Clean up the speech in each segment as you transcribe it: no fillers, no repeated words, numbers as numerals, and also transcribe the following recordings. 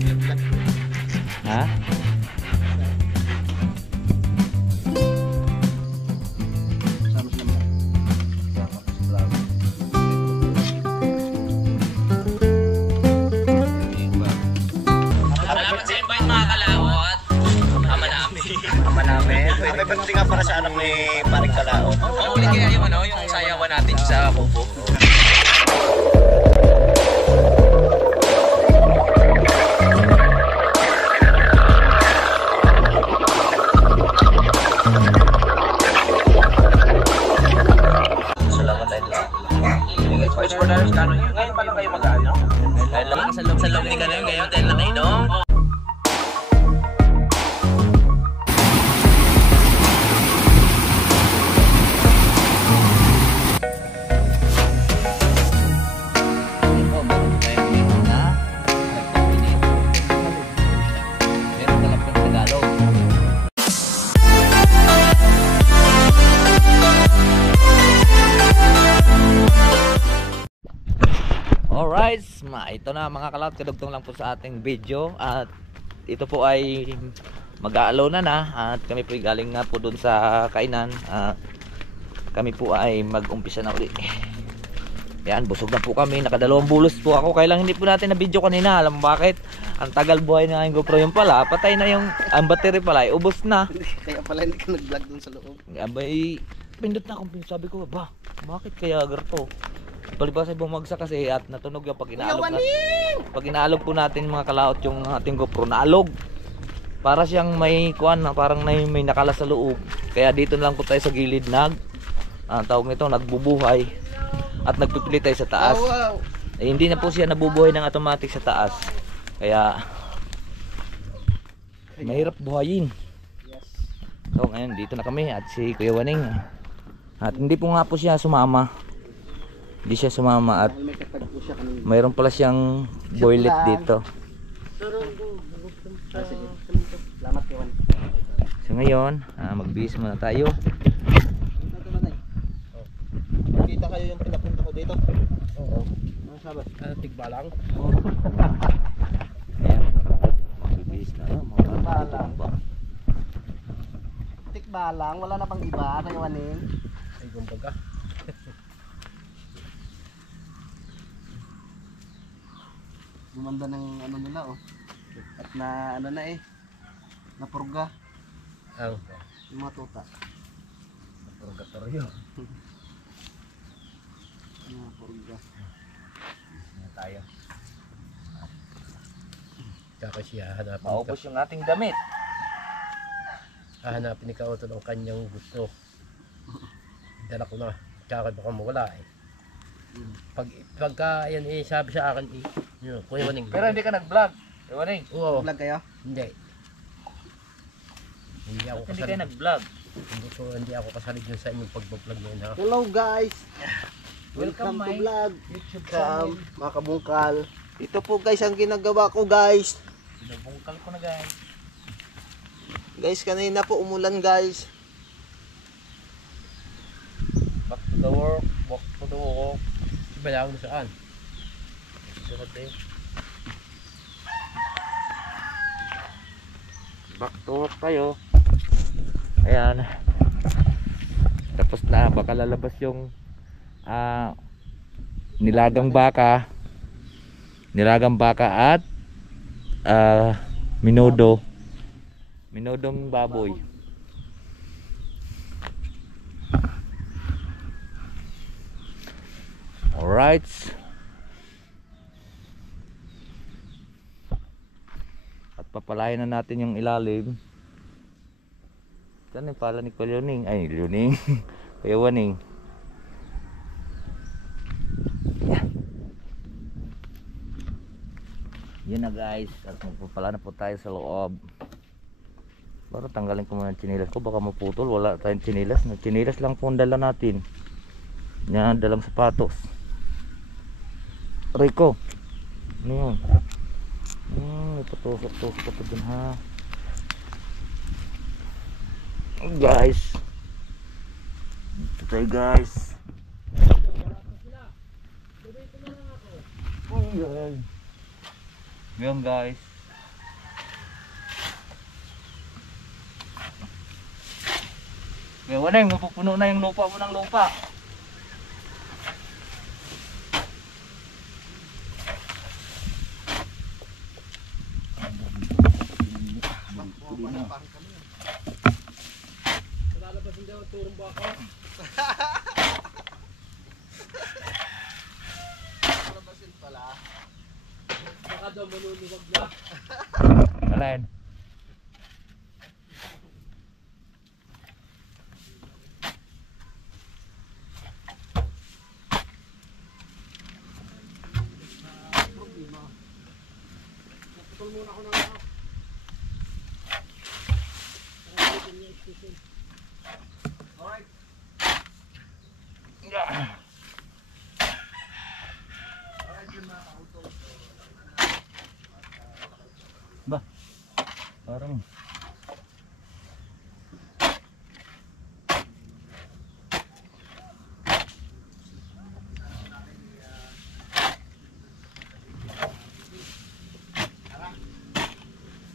Ha? Salamat sa invite mga kalawot. Ama namin. Ama namin. May pagdating nga para sa anak ni Paring Kalao. Ano ulit kaya yung ano, yung sayawan natin sa Kubo? Salamat tayo lang. First for Darius Cano yun. Ngayon pa lang kayo mag-ano? Dahil lang sa loob ni Cano yun. Ngayon dahil lang kayo dong. Alright, ito na mga kalawot, kadugtong lang po sa ating video. At ito po ay mag-aalaw na at kami po galing nga po dun sa kainan. Kami po ay mag-umpisa na ulit. Yan, busog na po kami, nakadalawang bulos po ako. Kaya lang hindi po natin na video kanina. Alam mo bakit? Ang tagal buhay na yung GoPro yung pala. Patay na yung battery pala, ubos na. Kaya pala hindi ka nag-vlog dun sa loob. Abay, pindot na akong sabi ko, ba, bakit kaya garto? Palibasa bumagsak kasi at natunog yung pag inaalog natin. Pag inaalog po natin mga kalawot yung ating GoPro, naalog. Para siyang may kuan, parang may nakala sa loob. Kaya dito na lang po tayo sa gilid tawag nito, nagbubuhay. At nagpipilit tayo sa taas. Hindi na po siya nabubuhay ng automatic sa taas. Kaya mahirap buhayin. So ngayon dito na kami at si Kuya Waning. At hindi po nga po siya sumama. Hindi siya sumama at mayroon pala siyang boylet dito. Salamat kawan. So ngayon, magbihis muna tayo. Kita kayo yung pinapunta ko dito? Oo. Ano sabi? Tigbalang? Ayan, magbihis na. Tigbalang. Tikbalang, wala na pang iba, Kuya Waning. Ay, kumbaga. Gumanda ng ano nila at na ano na napurga yung mga tuta, napurgatorio. Napurga na tayo Kaka siya hanapin maubos yung ating damit. hahanapin ni Kaoto ang kanyang gusto. Dala ko na kaka baka mawala pagka yan sabi sa akin yun, Kuya Waning. Pero hindi ka nag-vlog, Kuya Waning. Oo. vlog kayo? Hindi ako Hindi kasali. kayo nag-vlog. Hindi ako kasali dun sa inyong pag-vlog ngayon ha. Hello guys, Welcome welcome to my vlog YouTube sa mga kabungkal. Ito po guys ang ginagawa ko guys. Binubungkal ko na guys. Guys kanina po umulan guys. Back to the work, back to the work. Ibayaw na saan? Sunod tayo. Back to work tayo. Ayan. Tapos na, baka lalabas yung nilagang baka at minodong baboy. Alright. At papalayan na natin yung ilalim. Saan yung pala ni Kuya Waning? Ay, Luning. Kuya Waning. Yun na guys. At magpapala na po tayo sa loob. Para tanggalin ko muna ang chinilas ko. Baka maputol. Wala tayong chinilas. Chinilas lang po ang dala natin. Yan, dalang sapatos. Rico. Ano yun? Ipatusok-tusok ko ito dun ha. Guys. Ito tayo guys. Ngayon guys. Wala yung mapupuno na yung lupa mo ng lupa. Lalabas hindi ako turong baka. Labasin pala. Baka daw maluluwag na. Alin? Putol muna ako ng ako. Alright. Ba? Parang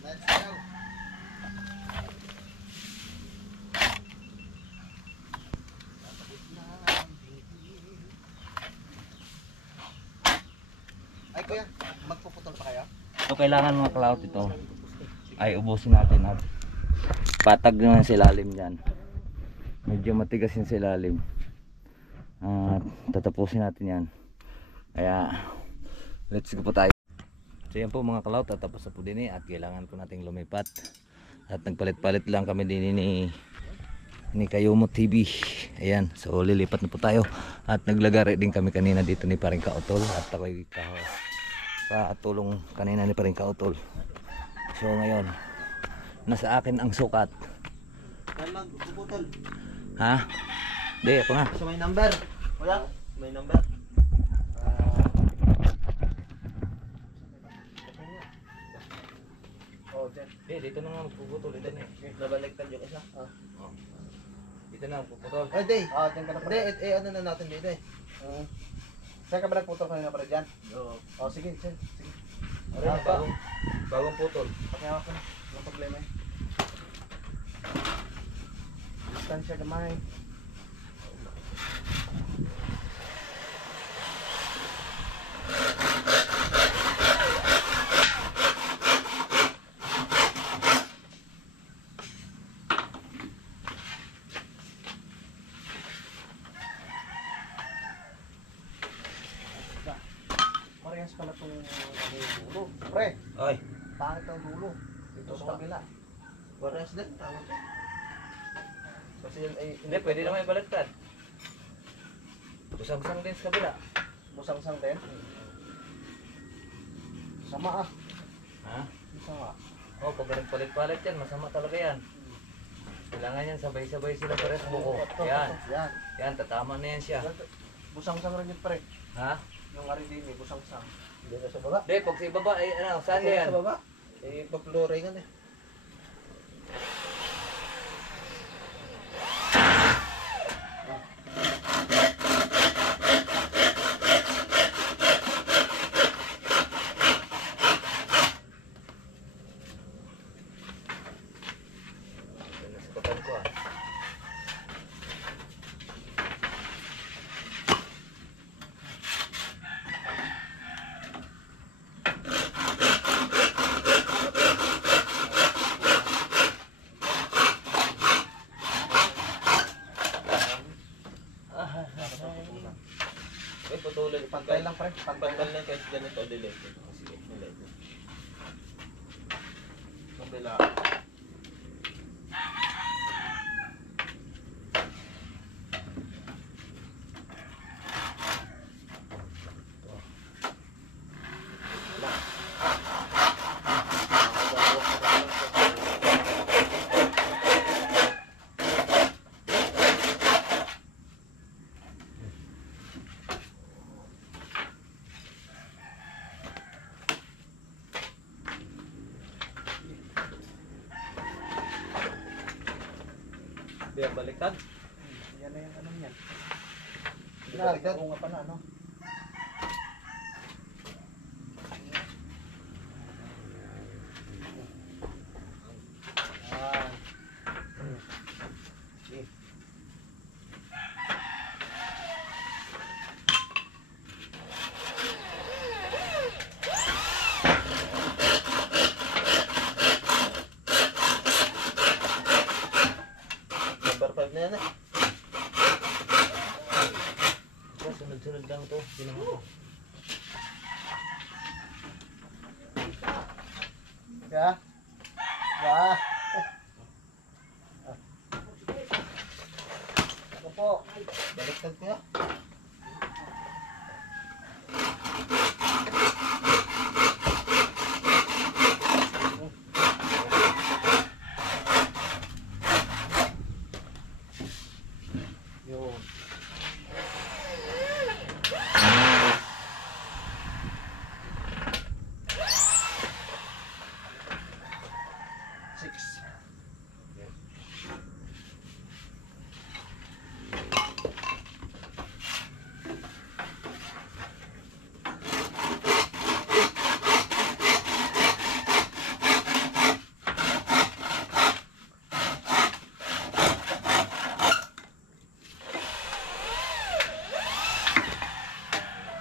Let's go. Ay kuya, magpuputol pa kayo? so kailangan mga cloud ito ay ubusin natin at patag naman sa ilalim dyan. Medyo matigas yung sa ilalim. Tatapusin natin yan. Kaya let's go po tayo. So yan po mga cloud, tatapos na po din at kailangan po nating lumipat. At nagpalit-palit lang kami din ni Kayumot TV. Ayan, so lilipat na po tayo. At naglagari din kami kanina dito ni Paring Kautol. At ako'y katulong kanina ni Paring Kautol. So ngayon, nasa akin ang sukat. Yan lang, puputol. Ha? Hindi, ako na. So may number. Kuya, may number. Oh, dito na nga magpuputol. Dito na. Nabaliktad yung isa. Dito na magpuputol. Ay, di. Diyan ka na pala. Hindi, ano na natin dito eh. Saan ka ba nagputol kanina pala dyan? Oo. Oh, sige, sige. Aray, bagong putol. Pakihawa ko na. Walang problema eh. Distansya naman eh. Parehas pala itong dulo. Pre, Ay, pangit ang dulo. Ito sa kabila. Parehas din, tawag ko. Kasi yun ay... hindi, pwede naman ibaliktad. Busang-busang din sa kabila. Busang-sang din. Sama ah. Ha? Sama. Oh, pag nagpalit-palit yan, masama talaga yan. Kailangan yan, sabay-sabay sila pares buko. Yan, Yan. yan, tatama na yan siya. Busang-sang rin yun pre. Ha? Yung ari din eh, busang-sang. Hindi na sa baba. Hindi, pag sa ibaba, ay ano, saan Okay, yan? sa baba? Eh, papluringan eh. Nasipatan ko ah. Ay, patuloy. Pantay lang pre. Pantay lang. lang kasi ganito, delete. Sige, delete. Kabila. Biar baliktad. Yan na yung ano yan. Nalagdag. Oo nga pala ano. Ah. Kaya? Ba? Ako po. Baliktad ko. Yun. Six.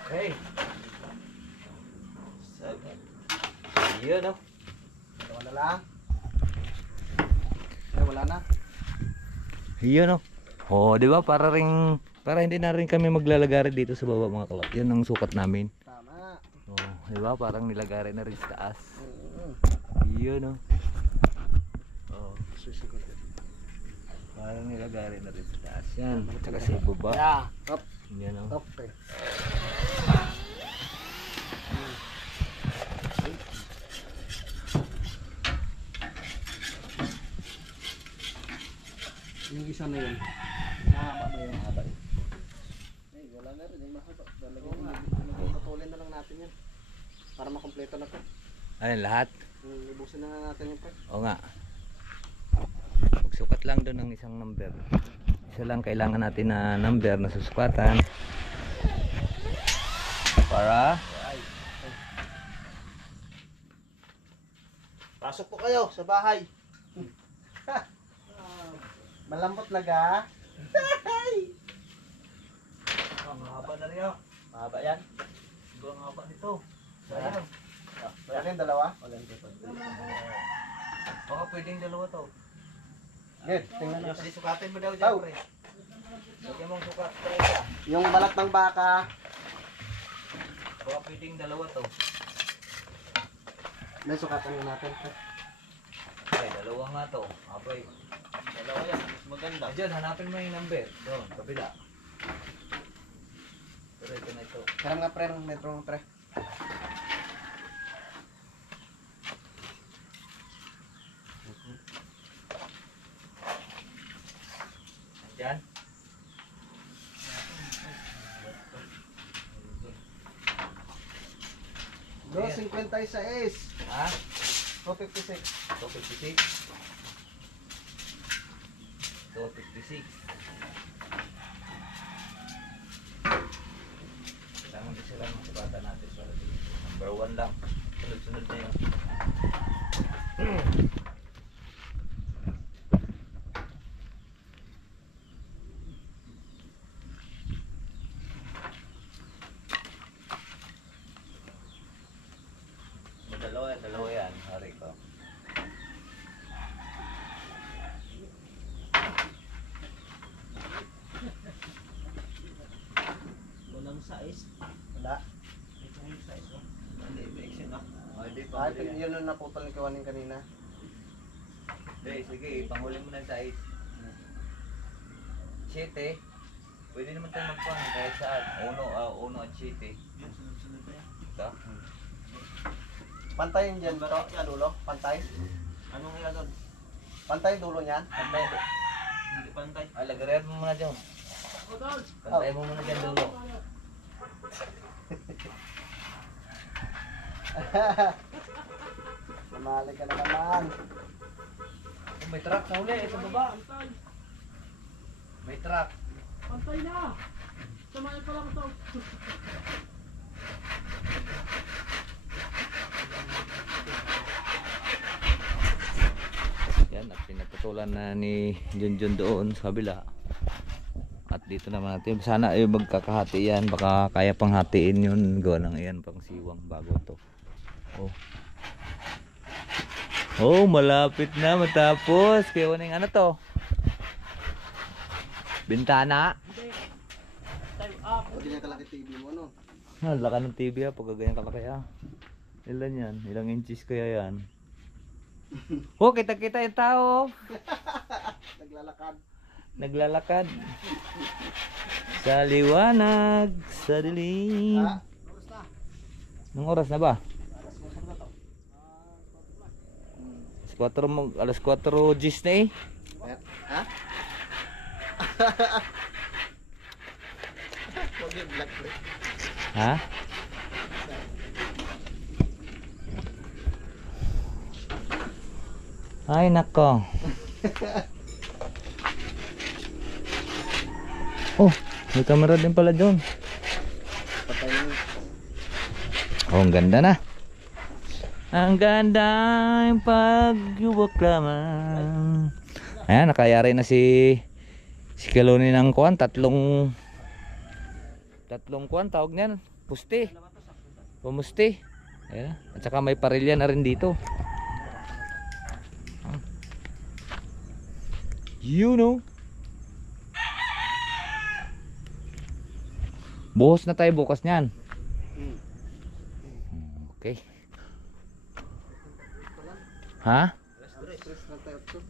Okay. Seven. Yun, no? Dalawa na lang. Ay, wala na. Yun, no? Oh, di ba? Para hindi na rin kami maglalagari dito sa baba mga kalap. Yun ang sukat namin. Tama. Oh, di ba? Parang nilagari na rin sa taas. Mm. Yun, no? Oh, Susigod. parang nilagari na rin sa taas. Yan. Tsaka sa baba. Yeah. Up. Yan, no? Okay. Yung isa na yun. Mahaba ba yung haba? Ay, wala na rin. Yung mahaba. Patulin na lang natin yan. Para makompleto na to. Ayun, lahat. Ibusin na natin yung part. Oo nga. Magsukat lang doon ng isang number. Isa lang kailangan natin na number na susukatan. Para Pasok po kayo sa bahay. Malambot na ga. mahaba na rin yun. Mahaba yan. Ang haba nito. Sayang. Wala yung dalawa? Baka pwedeng dalawa to. Good, tingnan natin. Sukatin mo daw Oh. dyan, pre. Lagyan mong sukat, pre. Isa. Yung balat ng baka. Baka pwedeng dalawa to. May sukatan na natin. Ay, dalawa nga to. Abay. Dalawa yan. Mas maganda. Diyan, hanapin mo yung number. Doon, kabila. Pero ito na ito. Karam nga pre, ng metro ng pre. Diyan. Bro, 56. Ha? 256. 256. 256. Kailangan isa lang ang sabata natin para dito. Number 1 lang. Sunod-sunod na yun. Dalawa yan. Hari ko. Walang size. Wala. Hindi, flexion na. Hindi Ay, yun yung naputol ni Kawanin kanina. Sige, panghuli mo ng size. 7. Pwede naman tayo magpang kahit saan. Uno at 7. Ito. Pantay yung dyan to, sa dulo. Pantay. Anong kaya doon? Pantay yung dulo niyan. Pantay. Hindi pantay. Lagarin mo muna dyan. Pantay mo muna dyan dulo. Sumali ka na naman. May truck na uli sa baba. May truck. Pantay na! Samayin pa lang ito. Yan, at pinatutulan na ni Junjun doon sa kabila. At dito naman natin, sana ay magkakahati yan. Baka kaya pang hatiin yun. Gawa ng yan pang siwang bago to. Oh, malapit na matapos. Kaya waning ano to? Bintana. Hindi niya kalaki TV mo, no? Laka ng TV ha, pag ganyan kalaki ha. Ilan yan? Ilang inches kaya yan? Oh, kita-kita yung tao. Naglalakad. Naglalakad. Sa liwanag, sa dilim. Ha? Anong oras na ba? Alas 4 gis na eh. Ha? Huwag yung black plate. Ha? Ay nako. Oh, may camera din pala doon. Patay na. Oh, ang ganda na. Ang ganda yung pagyubak lamang. Ayan, nakayari na si Kaloni ng kuwan. Tatlong kuwan tawag niyan. Pusti. Pumusti. Ayan. At saka may parilya na rin dito. You know. Buhos na tayo bukas niyan. Okay. Ha? Stress na tayo to.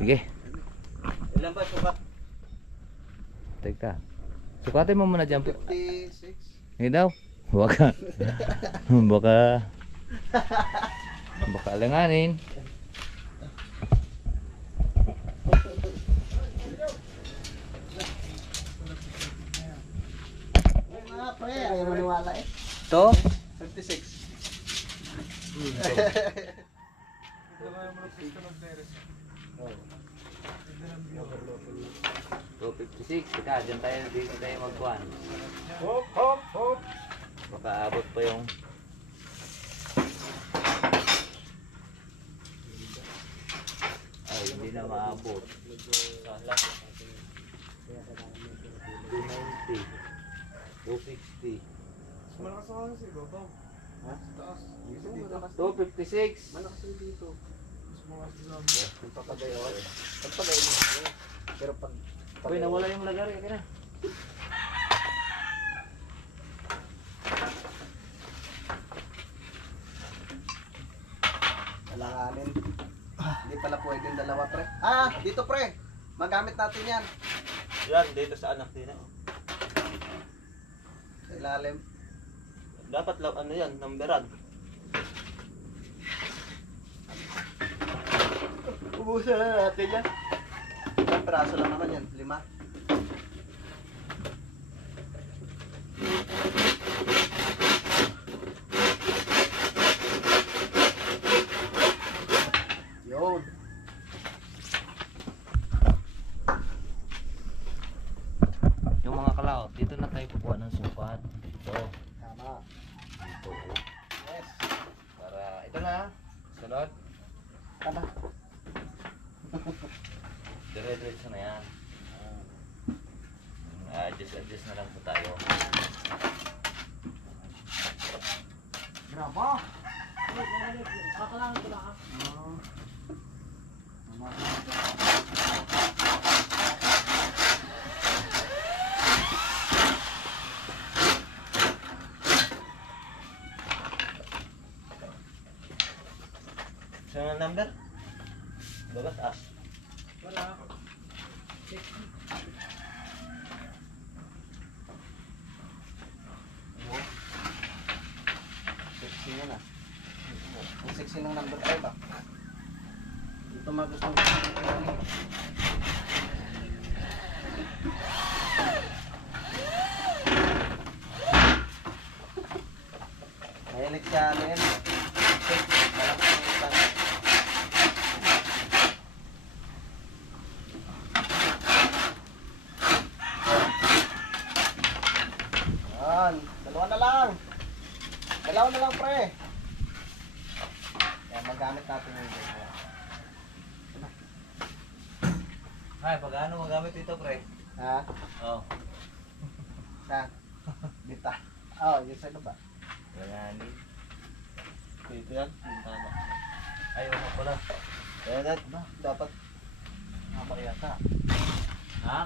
Sige. Ilan ba sukat? Teka. Sukatin mo muna dyan. 56. Hindi daw. Baka. Baka alanganin. Pre, ayaw maniwala eh. Ito? 56. 256. Teka, dyan tayo. Dito tayo magkuhan. Hop, hop, hop. Baka abot pa yung... Ay, hindi na maabot. 290. 260. Malakas ako kasi babaw. Ha? Taas. 256. Malakas yung dito. Mas malakas din lang. Pagpagayo. Pagpagayo mo. Pero pag... Uy, nawala yung lagari. Kaya na. Alanganin. Hindi pala pwedeng dalawa pre. Ah, dito pre. Magamit natin yan. Yan, dito sa anak din. Sa ilalim. Dapat lang, ano yan, numberan. Ubusan na natin yan. Ilang peraso lang naman yan? 5. Yun. Yung mga kalaot, dito na tayo kukuha ng sukat. Ito. Tama. Ito. Yes. Para, ito na. Sunod. Tama. Dire-diretso na yan. Adjust na lang po tayo. Graba. Kakalangan ko lang ah. Saan ang number? Baba, taas. Wala. Sexy na na. Ang sexy ng number 5 ah. Dito magustuhan ko yung pinali. Mahilig siya ano yan. Malakas yung utang. Yan. Dalawa na lang. Dalawa na lang pre. Yan, magamit natin yung dito. Ay, pag-ano magamit ito, pre? Ha? Oh. Saan? Dito. Oh, yung sa ba? Alanganin. Dito yan. Tama. Ay, wala pala. Kaya ba? Dapat haba yata. Ha?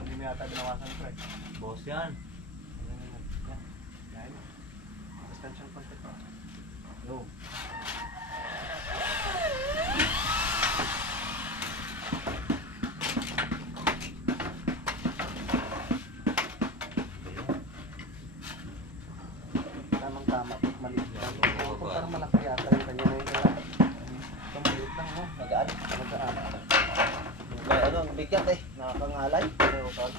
Hindi mo yata binawasan pre. Boss yan. Yan. Bigat eh. Nakakangalay. Pero tol.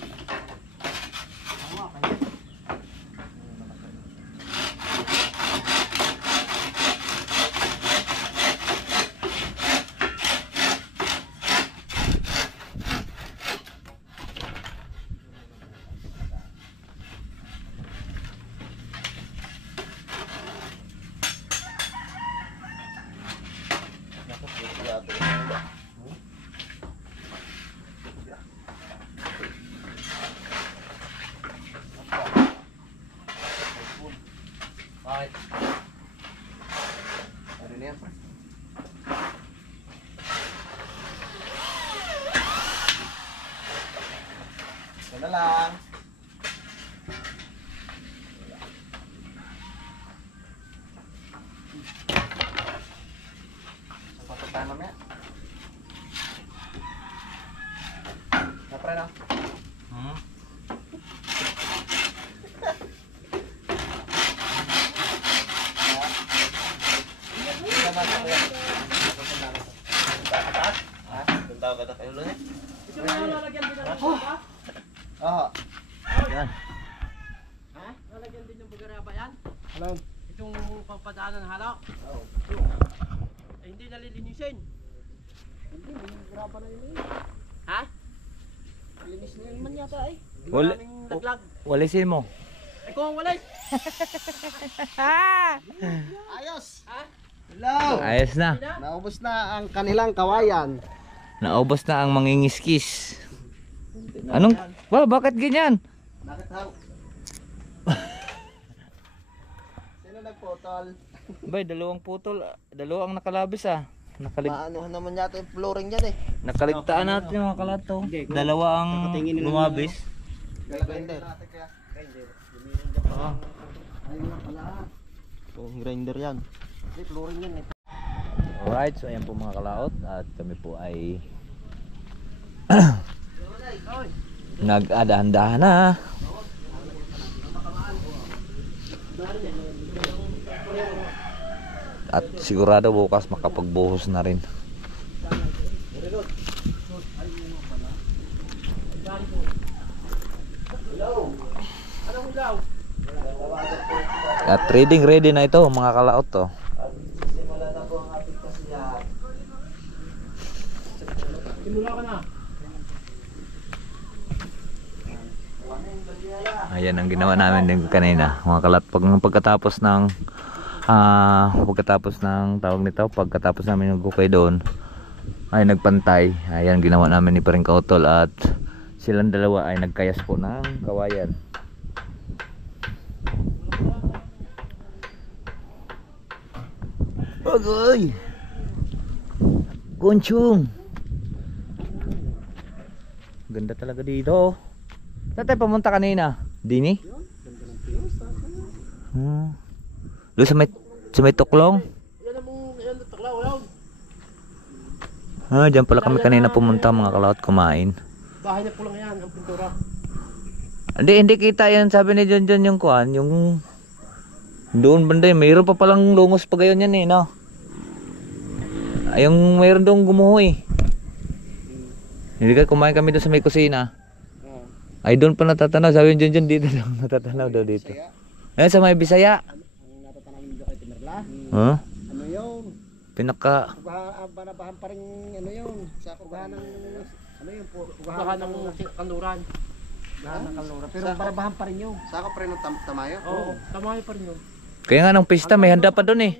Bakit? Ano na yan? Ito na lang. Pasok tayo mamaya. Napre na. Hmm? Punta ka na kayo lang eh. Ito na lalagyan din ng ba? Oo. Yan. Ha? Lalagyan din ng bagaraba yan? Alam. Itong pangpadaanan ng halaw? Oo. Eh, hindi nalilinisin. Hindi, graba na yun eh. Ha? Linis na yun man yata eh. Maraming laglag. Walisin mo. Eh kung walay. Ayos! Ha? Hello! Ayos na. Naubos na ang kanilang kawayan. Naubos na ang mangingiskis. Anong? Bakit ganyan? Bakit how? Sino nagpotol? Bay, dalawang putol. Dalawang nakalabis ah. Maanuhan naman yata yung flooring dyan eh. Nakaligtaan natin mga kalato. Dalawa ang lumabis. Grinder. Ah. Ayun na pala. Grinder yan. Hindi, flooring yan eh. Alright, so ayan po mga kalaot. At kami po ay nag-adahan-dahan na. At sigurado bukas makapagbuhos na rin. At ready na ito mga kalaot to. Simula na po ang ating kasiyahan. Simula ka na. Ayan ang ginawa namin din kanina mga kalat. Pagkatapos ng tawag nito, pagkatapos namin nagkukay doon ay nagpantay. Ayan ginawa namin ni Paring Kautol at silang dalawa ay nagkayas po ng kawayan. Agoy! Gonchong! Ganda talaga dito. Saan tayo pumunta kanina? Dini? Doon sa may tuklong? Yan ang yan ang taklaw yan. Diyan pala kami kanina pumunta mga kalaot kumain. Bahay na po lang yan ang pintura. Hindi kita yan. Sabi ni John yung kuan, yung doon banda yun. Mayroon pa palang lungos pa gayon yan eh, no? Ay, yung mayroon doon gumuho eh. Hindi ka kumain kami doon sa may kusina. Ay doon pa natatanaw. Sabi ni John dito lang natatanaw daw dito. Ayan sa may Bisaya. Ang natatanaw nyo kay Timerla? Huh? Ano yun? Pinaka Banabahan pa rin ano yun? Sa kugahan ng ano yun po? Bahan ng kanluran. Kugahan ng kalura. Pero banabahan pa rin yun. Saka pa rin ng tamayo? Oo, tamahay pa rin yun. kaya nga nung pista may handa pa doon eh.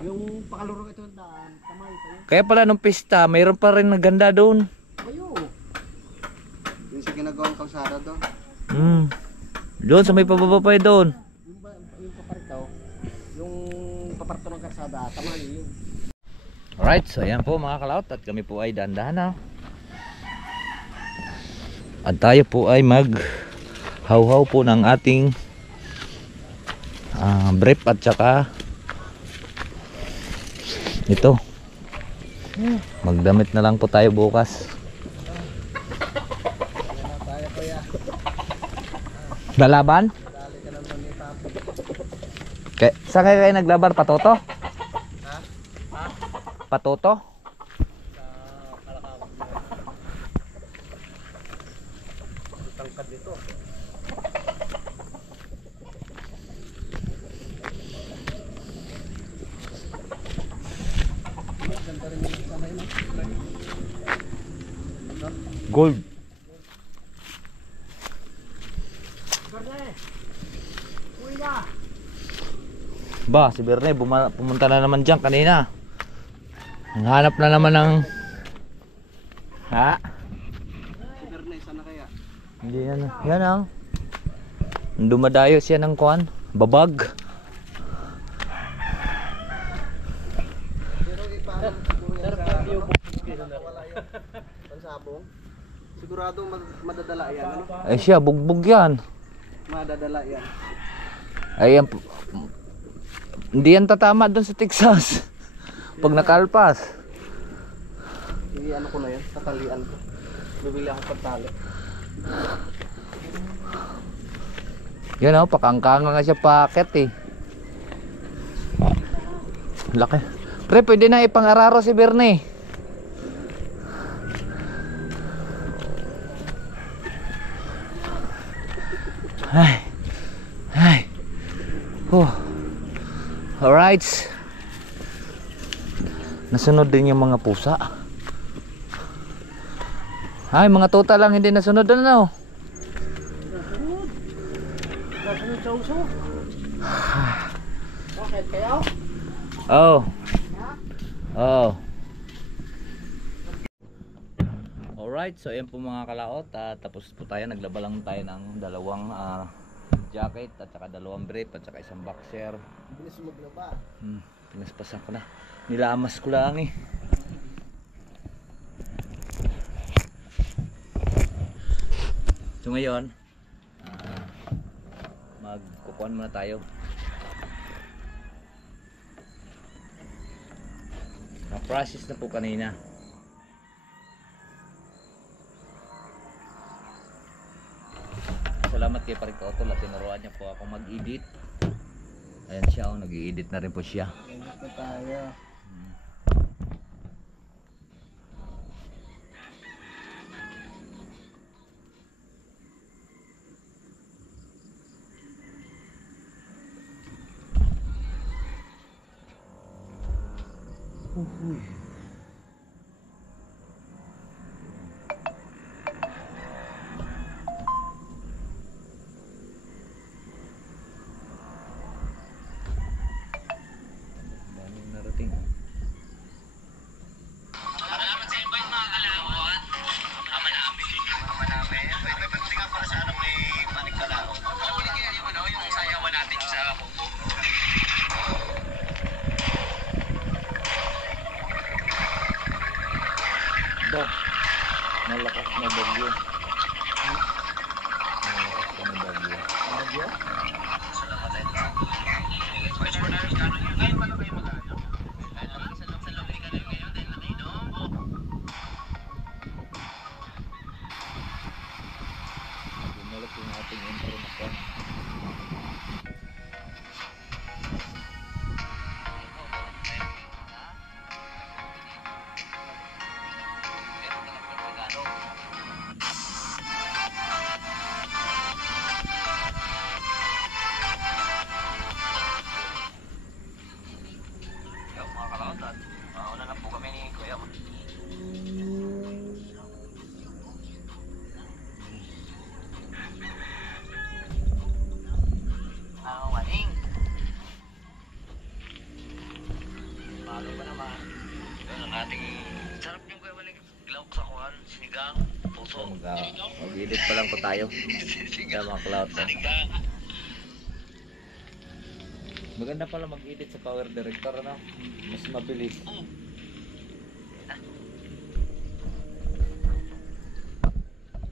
Yung pakaluro ito daan, tamayo pa yun. Kaya pala nung pista mayroon pa rin naganda doon. Ayo. Yung sa ginagawang kalsada doon. Doon sa may pababa pa doon. Yung paparito, yung paparito ng kalsada, tamayo yun. Alright, so ayan po mga kalaot at kami po ay dahan-dahan na. At tayo po ay mag-hawhaw po ng ating brief at saka ito. Magdamit na lang po tayo bukas. Lalaban? Saan kayo naglaban? Patoto? Patoto? Gold. Ba, si Berne pumunta na naman dyan kanina. Hanap na naman ng... Ha? Si Bernay, sana kaya? Hindi yan. Yan ang. Dumadayo siya ng kuan. Babag. Pero ipaano siguro yan sa wala yung pansabong. Sigurado madadala yan. Ano? Ay siya, bugbog yan. Madadala yan. Ay yan. Hindi yan tatama doon sa Texas. Pag nakalpas. Hindi ano ko na yan, tatalian ko. Bibili ako pagtali. Yan o, pakangkanga nga siya paket eh. Laki. Pre, pwede na ipang-araro si Berne. Ay. Ay. Alright. Nasunod din yung mga pusa. Ay, mga tota lang hindi nasunod na. Nasunod sa uso. Bakit kayo? Oh. Oh. Alright, so ayan po mga kalaot. Tapos po tayo, naglaba lang tayo ng dalawang jacket at saka dalawang brief at saka isang boxer. Bilis maglaba. Pinaspasan ko na. Nilamas ko lang eh. So ngayon, magkukuhan muna tayo. Na-process na po kanina. Salamat kay Paring Kautol at tinuruan niya po ako mag-edit. Ayan siya, oh, nag-i-edit na rin po siya. Ingat na tayo. Daming narating. Ba, malakas na bagyo. Malakas na bagyo. Bumalik yung ating intro na po. Mga kalautan, mauna na po kami ni Kuya. Waning. Bago pa naman. Yun ang ating sarap yung Kuya Waning. Glawak sa kuhan, sinigang, puso. Mag-edit pa lang po tayo. Sa mga kalautan. Maganda pala mag-edit sa Power Director, ano? Mas mabilis.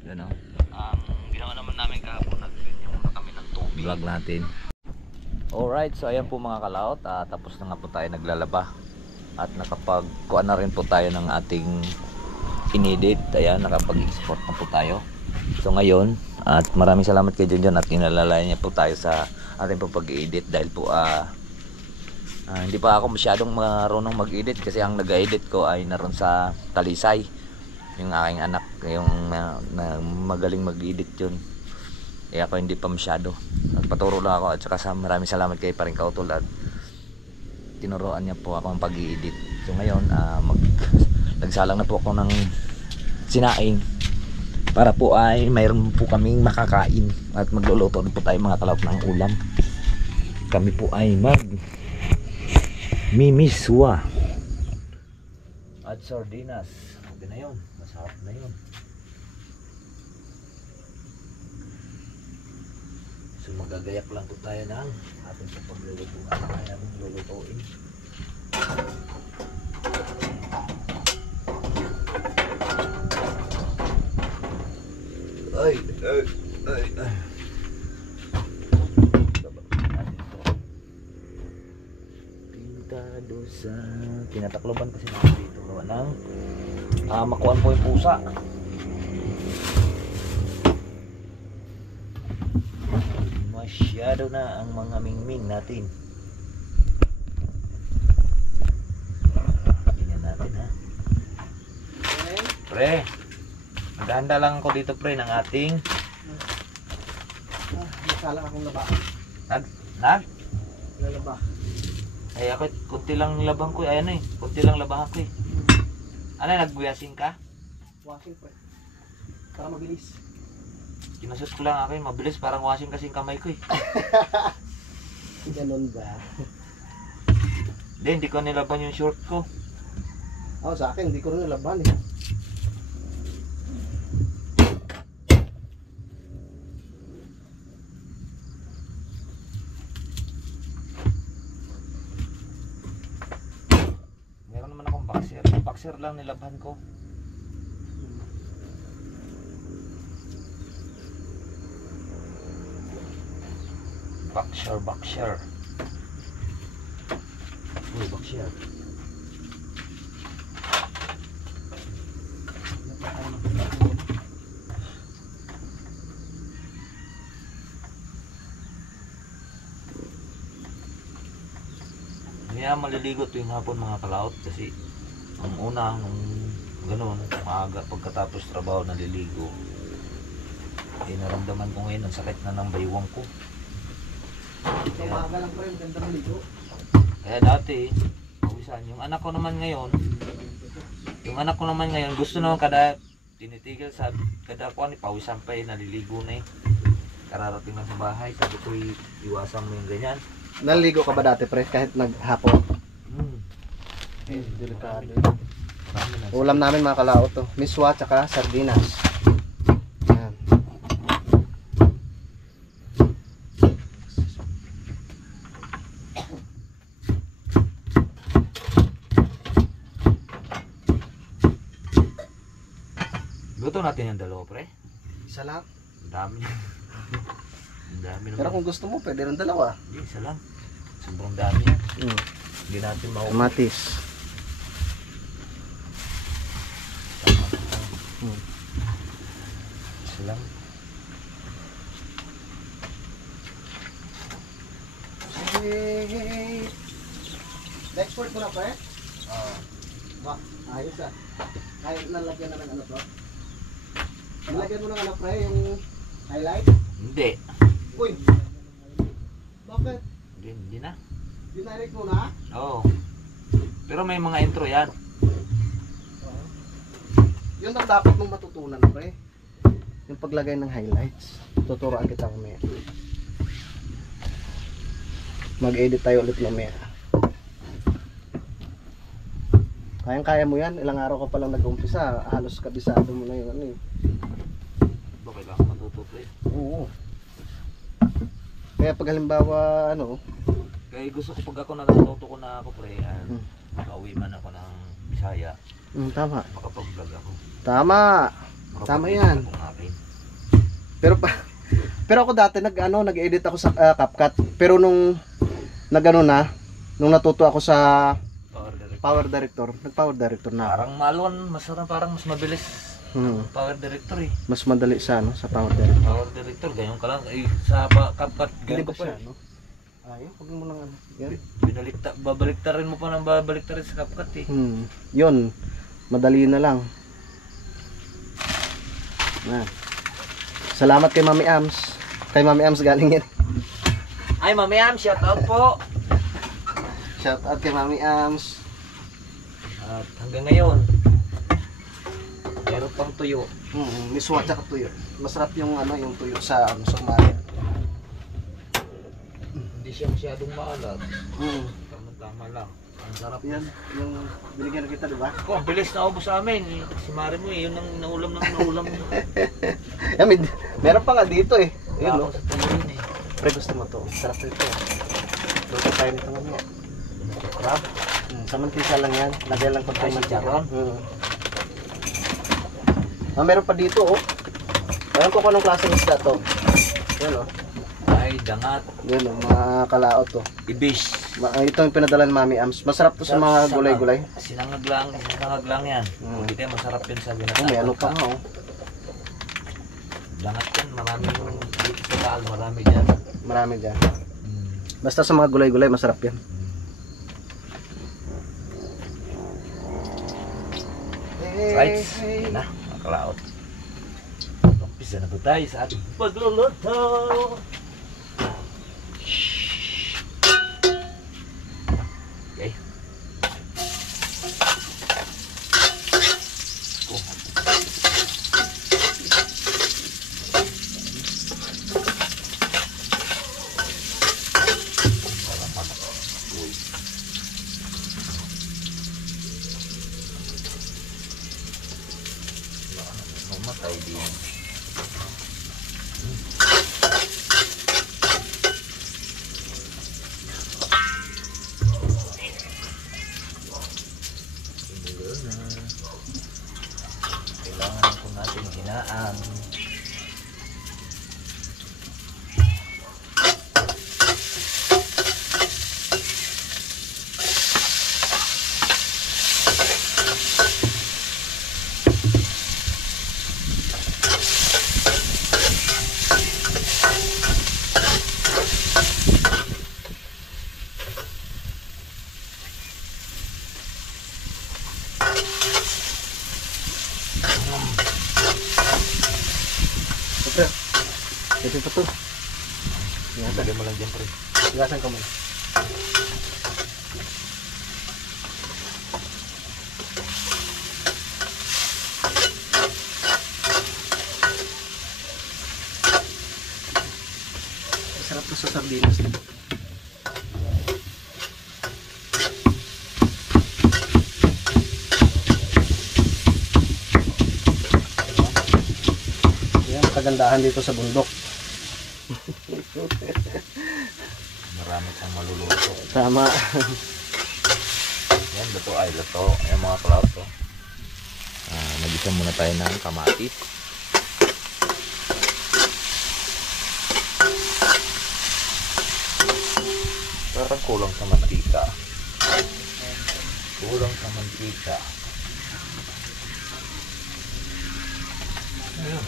Yan o. Ginawa naman namin kahapon, nag-renew na kami ng tubig. Vlog natin. Alright, so ayan po mga kalaot. Tapos na nga po tayo naglalaba. At nakapag-kuha na rin po tayo ng ating inedit. Ayan, nakapag-export na po tayo. So ngayon, at maraming salamat kay John at kinalalayan niya po tayo sa ating po pag-edit dahil po hindi pa ako masyadong marunong mag-edit kasi ang nag-edit ko ay naroon sa Talisay, yung aking anak, yung magaling mag-edit yun. Ako hindi pa masyado, paturo lang ako at saka maraming salamat kay Paring Kautol at tinuruan niya po ako ang pag-edit. So ngayon nagsalang na po ako ng sinaing para po ay mayroon po kaming makakain at magluluto na po tayo mga kalawot ng ulam. Kami po ay mag mimiswa at sardinas. Okay na yun, masarap na yun. So magagayak lang po tayo ng ating pagluluto. Ano kaya natin lulutuin? Ay. Pintado sa tinatakloban kasi natin dito gawa ng makuhan po yung pusa. Masyado na ang mga mingming natin. Tingnan natin ha. Pre, maganda lang ako dito pre ng ating Masala akong laba. nag Lalaba. ay ako kunti lang labang ko ayan eh kunti lang labang ako eh. Ano nagbuyasin ka? Washing pre. Para mabilis. Kinasot ko lang ako eh mabilis parang washing kasi yung kamay ko eh. Ganon ba? Hindi ko nilaban yung short ko. Sa akin, hindi ko rin nalaban eh. Meron naman akong boxer. Boxer lang nilaban ko. Boxer. Uy, boxer. Kaya maliligo tuwing hapon mga kalaot kasi ang una nung gano'n maaga pagkatapos trabaho naliligo naramdaman ko ngayon ang sakit na ng baywang ko. Umaga lang pre, ganda ng ligo. Kaya dati pawisan yung anak ko naman ngayon gusto naman kada tinitigil sa kada ko ni pawisan pa naliligo na kararating lang sa bahay sabi ko iwasan mo yung ganyan. Naligo ka ba dati pre, kahit naghapon? Delikado. Ulam namin mga kalaot to. Miswa tsaka sardinas. Yan. Luto natin yung dalawa pre. Isa lang. Ang dami. Ang dami naman. Pero kung gusto mo, pwede rin dalawa. Hindi, isa lang. Sobrang dami yan. Hindi natin makuha. Kamatis. Isa lang. Hey. Na-export mo na pre? Ba, ayos ah. Kahit nalagyan na ng ano to? Nalagyan mo ng ano pre, yung highlight? Hindi. Uy! Bakit? Hindi na. Dinirect mo na? Oo. Pero may mga intro yan. Yun ang dapat mong matutunan pre. Yung paglagay ng highlights. Tuturuan kita mamaya. Mag-edit tayo ulit mamaya. Kayang-kaya mo yan. Ilang araw ka palang nag-umpisa. Halos kabisado mo na yung ano eh. Bakit lang matututo eh. Oo. Kaya pag halimbawa ano, Kaya gusto ko pag ako natututo ko na ako pre, makauwi man ako ng Bisaya, tama. makapag-vlog ako. Tama. Tama yan. Makapag-edit ako ng akin. Pero ako dati nag-edit ako sa CapCut. Pero nung nung natuto ako sa Power director. Power Director na. Parang malon, parang mas mabilis. Power director eh. Mas madali sa sa Power Director. Power director, ganyan ka lang. Sa CapCut, Hindi ganyan ba ka pa siya, eh. no? Ay, huwag mo nang ano. Yan. Babaliktarin mo pa ng babaliktarin sa CapCut eh. Yun. Madali na lang. Salamat kay Mami Ams. Kay Mami Ams galing yan. Ay, Mami Am, shout out po. Shout out kay Mami Ams. At hanggang ngayon, Meron pang tuyo. Miswa at saka tuyo. Masarap yung ano, yung tuyo sa sumari. Hindi siya masyadong maalat. Mm. Tama lang. Ang sarap. Yan, yung binigyan kita, di ba? Ko, ang bilis na ubos sa amin. Si Mari mo yun ang naulam ng naulam. Yan, meron pa nga dito eh. Ayun, no? Sa tuyo yun eh. Pre, gusto mo to. Sarap nito. Luto tayo nito mamaya. Crab. Sa mantika lang yan. Lagay lang konti Ay, sa mantika. charon? Meron pa dito, oh. Alam ko kung anong klaseng isda to. Yan, oh. Ay, dangat. Yan, oh. Mga kalaot, to. Ibis. Ito yung pinadala ng Mami Ams. Masarap to sa mga gulay-gulay. Sinangag lang yan. Hindi tayo masarap yun sa binatang. May ano pa nga, oh. Dangat yan, marami yung dito sa Taal, marami dyan. Marami dyan. Basta sa mga gulay-gulay, masarap yan. Right? Na, makalaot. Umpisa na ba tayo sa ating pagluluto? Okay. Mamatay din. Kailangan po natin hinaan. Pre, ito pa to. Lagyan mo lang dyan, pre. Gasan ka muna. Sarap to sa sardinas. Yan, kagandahan dito sa bundok. Marami pang maluluto. Tama. Yan, luto ay luto. Ayan mga cloud to. Nagisa muna tayo ng kamatis. Parang kulang sa mantika. Kulang sa mantika. Ayun.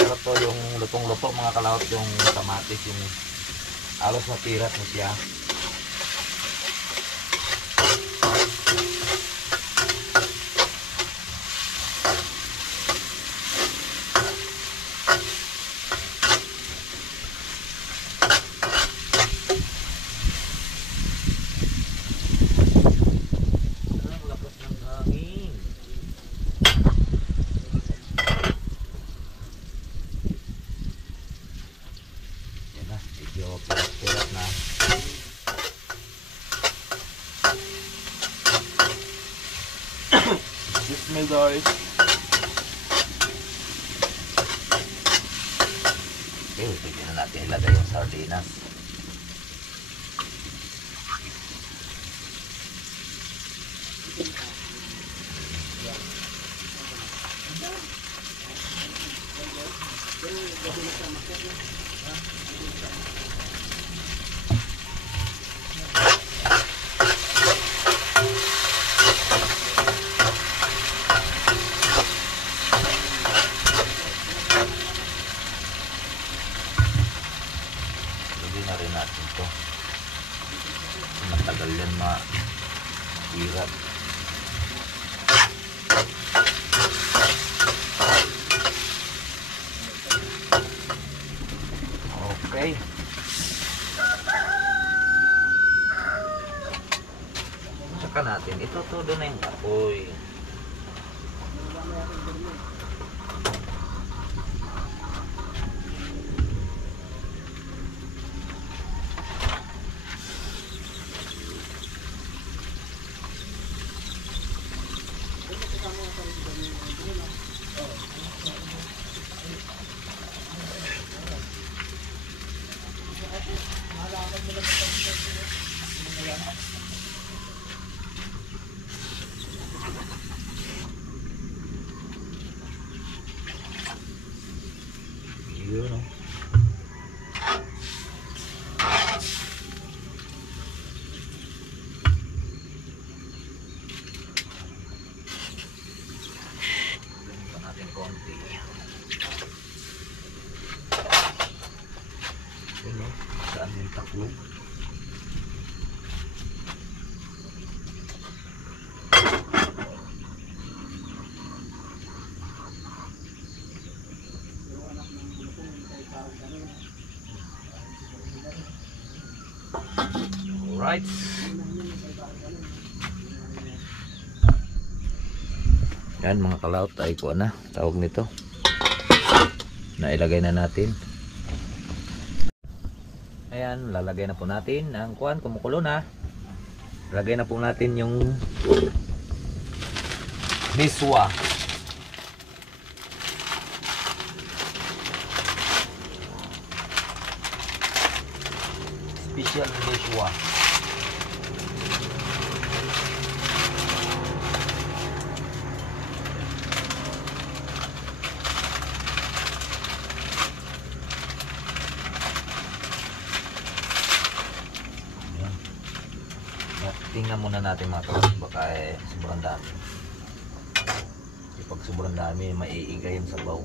Sarap to yung lutong-luto mga kalawat, yung kamatis, yung alos matirat mo siya. Ang lakas ng hangin. Yan na, medyo pirat-pirat na. Excuse me guys. Okay, pwede na natin ilagay yung sardinas. Tagal yan mahirap. Okay. Saka natin ito todo na yung apoy. Yun, no? Ganun pa natin konti. Yun, no? Saan yung taklog? Alright. Yan mga kalaot ay kuha na. Tawag nito. Nailagay na natin. Ayan, lalagay na po natin ang kuhan. Kumukulo na. Lagay na po natin yung miswa. Special miswa. Tingnan muna natin mga kapatid, baka sobrang dami. Pag sobrang dami, maiigay yung sabaw.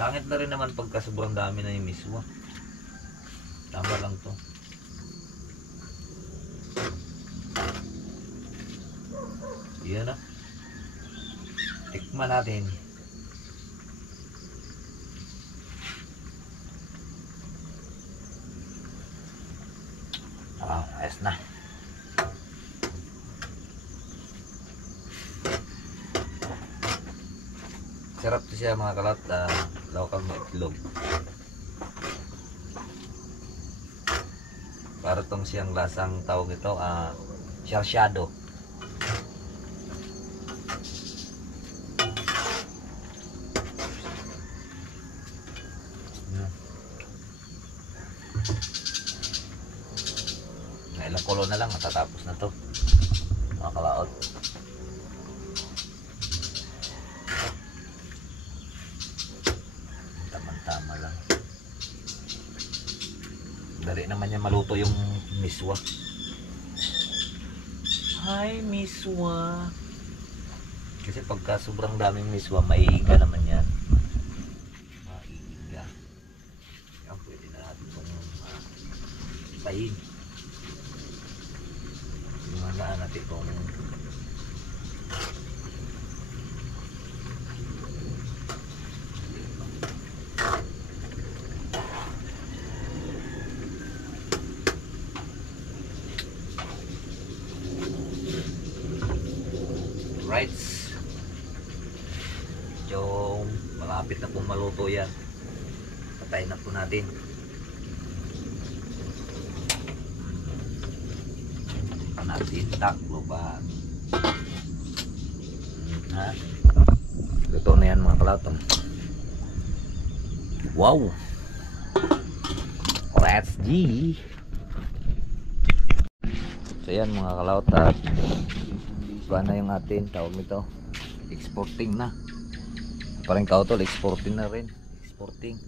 Langit na rin naman pagka sobrang dami na yung miswa. Tama lang to. Yan na. Tikman natin. Ayos na. Sarap to siya mga kalat. Local na itlog. Para tong siyang lasang tawag ito, sarsyado. Ilang kulo na lang matatapos na to mga kalaot. Tama lang. Dali naman niya maluto yung miswa. Hi miswa. Kasi pagka sobrang daming miswa, maiiga naman yan. Maiiga. Yan pwede na natin itong pahin. Lumanaan natin itong rights. So, malapit na pong maluto yan. Patayin na po natin. Natin taklo ba? Ha? Luto na yan mga kalautom. Wow! Let's G! So yan mga kalautat. Iba na yung atin. Tawag nito. Exporting na. Parang kautol. Exporting na rin. Exporting.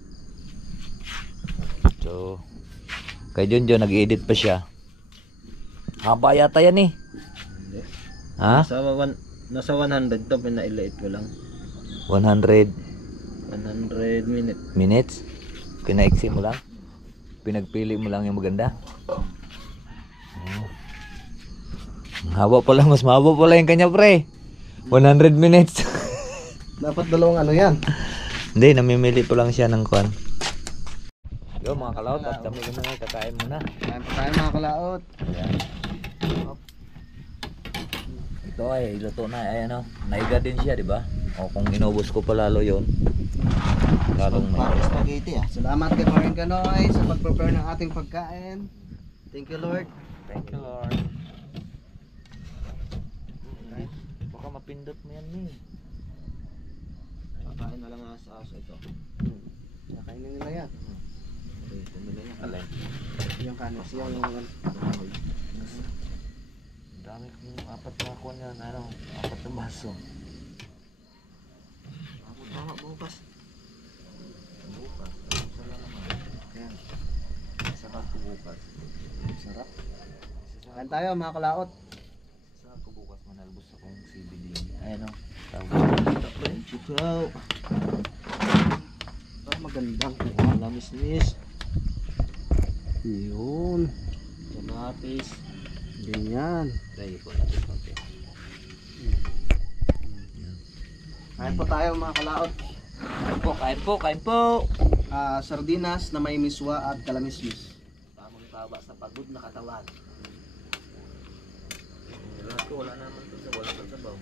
So kay Junjo nag-edit pa siya. Haba yata yan eh. Ha? Nasa 100 to, pinailit ko lang. 100 minutes. minutes? Pinaiksi mo lang? Pinagpili mo lang yung maganda? Oh. Haba pa lang, mas mahaba pa lang yung kanya pre. 100 minutes. Dapat dalawang ano yan. Hindi, namimili pa lang siya ng kwan. Yo mga kalaot, kami muna, kakain muna. Kain pa tayo mga kalaot. Ayan. Ito ay luto na, ayan o. Naiga din siya, di ba? O kung inubos ko pa lalo yun. Lalong may. Parang spaghetti ah. Salamat kay Paring Kanoy sa pag-prepare ng ating pagkain. Thank you Lord. Thank you Lord. Baka mapindot mo yan eh. Kakain na lang sa aso ito. Nakainin nila yan. Alay. Yung kanis, yung Dami kong apat na kuwan yan, ano, apat na baso. abot na bukas. Bukas, sala naman. Yan. Sarap ko bukas. Sarap. Kain tayo mga kalaot. Sarap ko bukas, manalbos akong CBD. Ayan o. Chikaw. Magandang kuha. Lamis-nis. Yun. Kamatis. Ganyan. Dahil ko natin konti. Kain po tayo mga kalaot. Kain po, kain po, kain po! Sardinas na may miswa at kalamismis. Tamang taba sa pagod na katawan. Lahat ko wala naman ito sa wala sa sabaw.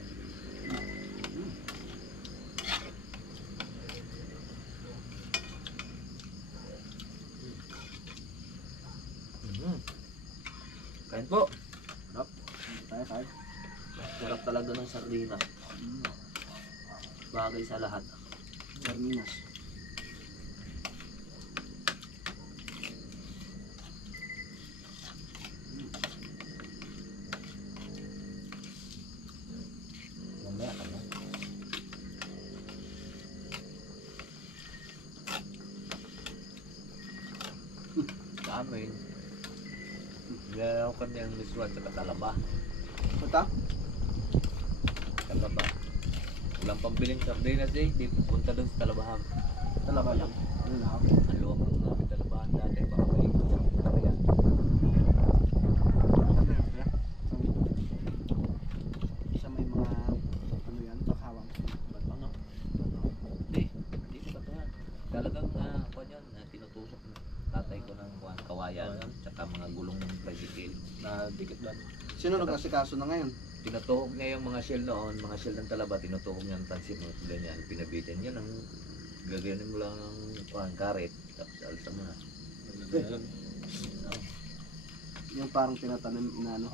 Kain po! Tayo. Sarap talaga ng sardinas. Bagay sa lahat. Sardinas. Mamaya ka na. Sa amin, gano'n ko niyang miswa sa katalaba. Punta? Talaba. Walang pambiling sardinas eh, di pupunta doon sa talabahan. Talaba lang. Ano na ako? Ang luwag ng namin talabahan dati, baka may kaya. Sa may mga ano yan, pakhawang. Ba't ano? Hindi ko katahan. Talagang kwan yun, tinutusok ng tatay ko ng kawayan, tsaka mga gulong ng tricycle na dikit doon. Sino nag-asikaso na ngayon? Tinutuhog niya yung mga shell noon, mga shell ng talaba, tinutuhog niya ng tansin mo, ganyan, pinabitin niya ng gaganin mo lang ng karet, tapos alsa mo na. Yung parang tinatanim inano.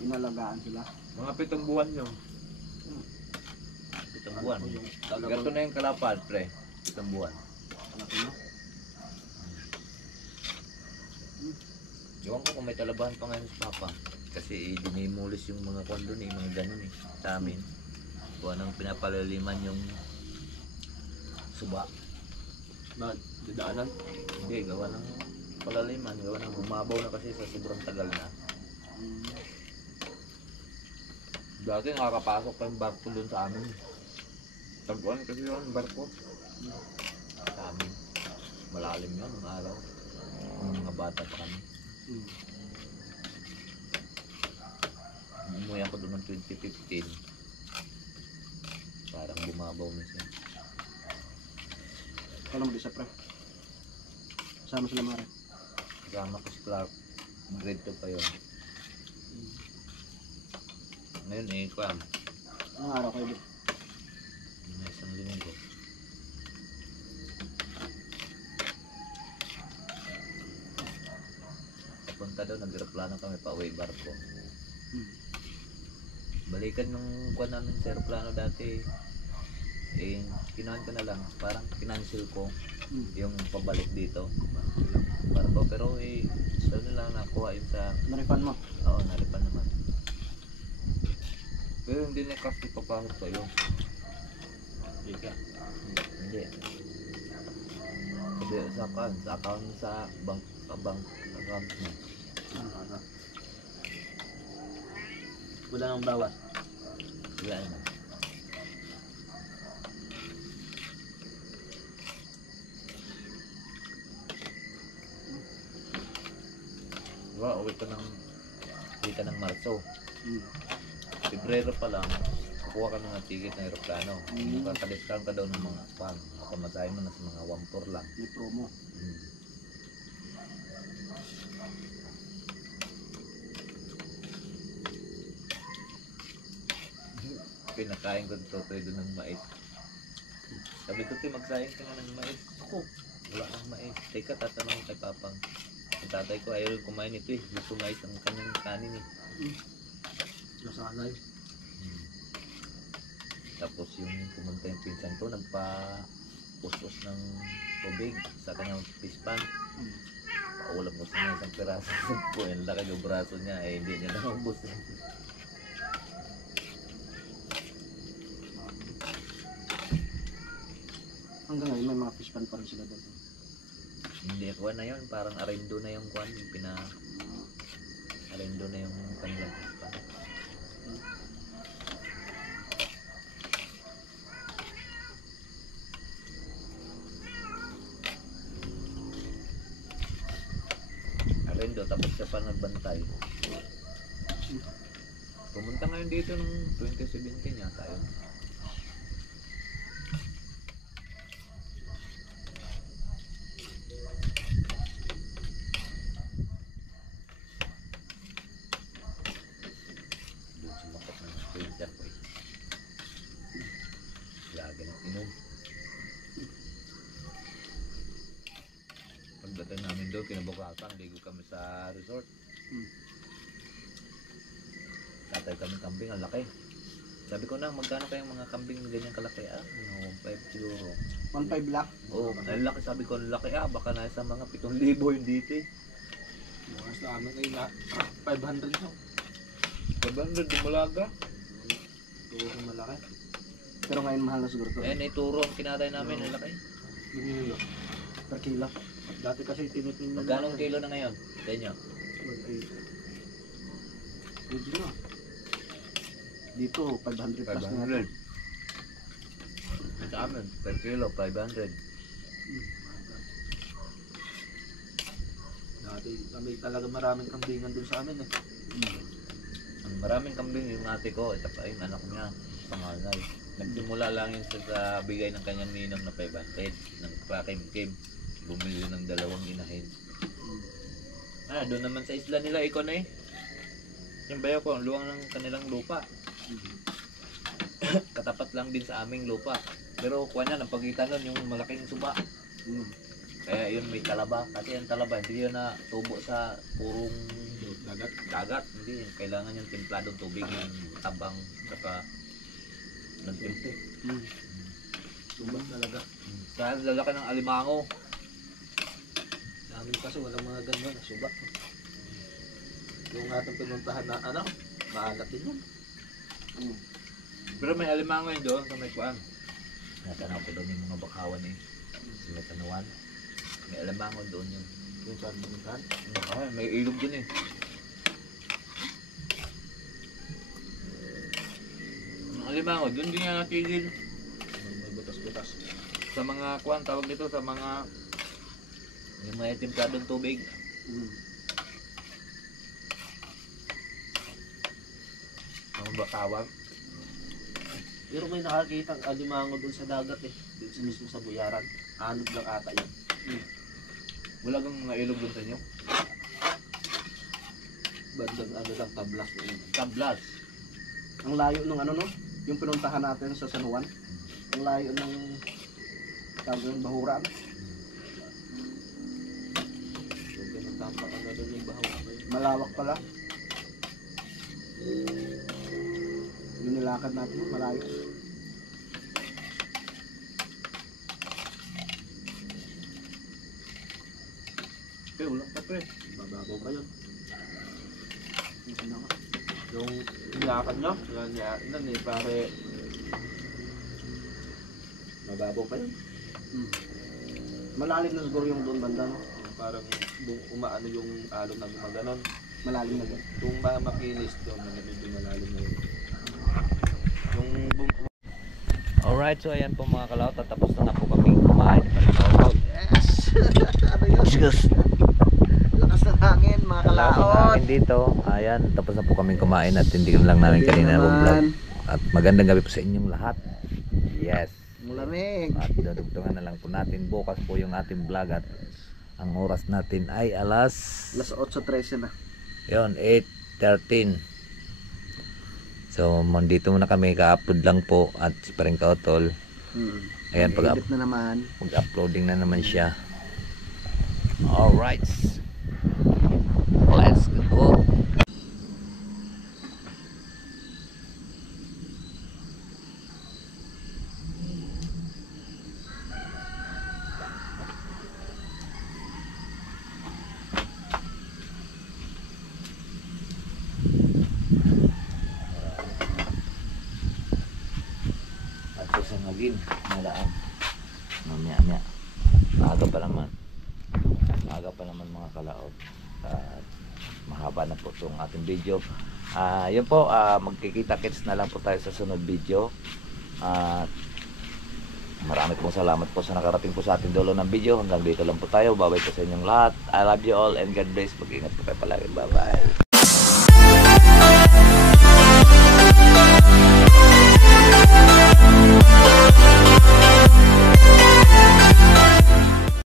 Inalagaan sila. Mga 7 buwan yun. 7 buwan. Gato na yung kalapad, pre. 7 buwan. Malaki na. Iwan ko kung may talabahan pa ngayon sa papa. Kasi dinimulis yung mga kondo ni mga ganun eh. Sa amin. Buwan nang pinapalaliman yung suba. Bakit? Didaanan? Hindi, gawa ng palaliman. Gawa ng umabaw na kasi sa sobrang tagal na. Dati nakakapasok pa yung barko doon sa amin. Tagpuan kasi yun, barko. Sa amin. Malalim yun, ng araw. Mga bata pa kami. Umuwi ako doon ng 2015. Parang bumabaw na siya. Ikaw lang mag-isa pre. Sama sila mga rin. Kasama ko si Clark. Grade 2 pa yun. Ngayon eh, Clark. Anong araw kayo? May isang linggo. Papunta daw, nag-aeroplano kami pa uwi barko. Balikan nung kuha namin sa aeroplano dati. Eh, kinuhan ko na lang. Parang kinancel ko yung pabalik dito. Para po, pero eh, gusto nila nakuha yun sa... Naripan mo. Oo, naripan naman. Pero hindi na kasi papasok sa'yo. Hindi. Hindi, sa account sa bank account mo. Wala nang bawas. Wala naman. Diba, uwi ka ng Marso. Pebrero pa lang, kukuha ka ng ticket ng aeroplano. Makaka-discount ka daw ng mga pan. Makamasahin mo na sa mga 1-4 lang. May promo. Pinakain ko ito doon ng mais. Sabi ko, magsayang ka na ng mais. Ako, wala kang mais. Teka, tatanong kay Papang. Ang tatay ko, ayaw kumain ito eh. Gusto mais ang kanyang kanin eh. Nasanay. Tapos yung pumunta yung pinsan ko, nagpa-pusos ng tubig sa kanyang pispan. Paulam ko sa niya isang piraso. Ang laki yung braso niya, eh hindi niya naubos. Hanggang ngayon may mga fish pan pa rin sila doon. Hindi, kuha na yun. Parang arindo na yung kuhan. Yung arindo na yung kanilang pispan. Arindo, tapos siya pa nagbantay. Pumunta ngayon dito nung 2017 yata yun. Doon sumakot ng stranger ko eh. Lagi ng inom. Pagdating namin doon, kinabukasan, ligo kami sa resort. Tatay kami kambing, ang laki. Sabi ko na, magkano kayang mga kambing na ganyan kalaki? Mga 1.5 siguro. 1.5 lakh. Oo, ang laki. Sabi ko, ang laki baka nasa mga 7,000 yun dito eh. Mga sa amin ay 500 lang. 500 yung malaga. Tuwa kong malaki. Pero ngayon mahal na siguro ito. Ayan, ituro ang kinatay namin, ang laki. Binilo. Per kilo. Dati kasi tinitingnan Magkano ang kilo na ngayon? Sa inyo? Medyo na. Dito, 500 plus na ito. 500. Sa amin, per kilo, 500. Dati kami talaga maraming kambingan dun sa amin eh. Ang maraming kambing yung ate ko, ito pa yung anak niya, panganay. Nagsimula lang yun sa bigay ng kanyang ninong na 500 ng pakim-kim. Bumili ng 2 inahin. Doon naman sa isla nila, ikaw na eh. Yung bayo ko, ang luwang ng kanilang lupa. Katapat lang din sa aming lupa. Pero kuha niya, ng pagitan nun, yung malaking suba. Kaya yun may talaba. Kasi yung talaba, hindi yun na tubo sa purong dagat. Hindi, kailangan yung templadong tubig, yung tabang, saka ng tempe. Subat talaga. Kaya lalaki ng alimango. Sa amin kasi walang mga ganyan na subat. Yung atong pinuntahan na maalat din yun. Pero may alimango yun doon sa may kuan. Natanaw ko doon yung mga bakawan eh. Sa may tanuan. May alimango doon yun. Yung saan pinuntahan. Ay, may ilog dun eh. Ang alimango, doon din nga natigil. May butas-butas. Sa mga kuan, tawag dito sa mga yung may templadong tubig. Mga bakawan. Pero may nakakita ang alimango dun sa dagat eh. Dun sa mismo sa buyaran. Anod lang ata yun. Wala kang mga ilog doon sa inyo? Bandang lang, tablas na yun. Tablas. Ang layo nung ano no? Yung pinuntahan natin sa San Juan. Ang layo ng tawag yung Bahuran. Yung ganun tampak ang doon yung bahaw. Malawak pala. lakad natin yun, malayo. Ulang pa pre. Bababaw pa yun. Yung nilakad nyo, yan eh, pare. Mababaw pa yun. Malalim na siguro yung doon banda, no? Parang umaano yung alon na gumaganon. Malalim na doon. Yung makinis doon, medyo malalim na yun. Yung Alright, so ayan po mga kalaot, tapos na po kaming kumain. Yes! Ano yun? Just Lakas ng hangin, mga kalaot. namin dito. Ayan, tapos na po kaming kumain at hindi lang namin kanina vlog. At magandang gabi po sa inyong lahat. Yes. Malamig. At dadugtungan na lang po natin bukas po yung ating vlog at ang oras natin ay alas 8:13 na. yon 8:13. So dito muna kami, ka-upload lang po at si Paring Kautol. Ayan, Edit na naman. mag-uploading na naman siya. Alright, let's go. At sa ngagin, malaan. Mamaya-maya. Maaga pa naman mga kalaot. At mahaba na po itong ating video. Yun po, magkikita-kits na lang po tayo sa sunod video. At marami pong salamat po sa nakarating po sa ating dulo ng video. Hanggang dito lang po tayo. Bye-bye po sa inyong lahat. I love you all and God bless. Mag-ingat po kayo palagi. Bye-bye.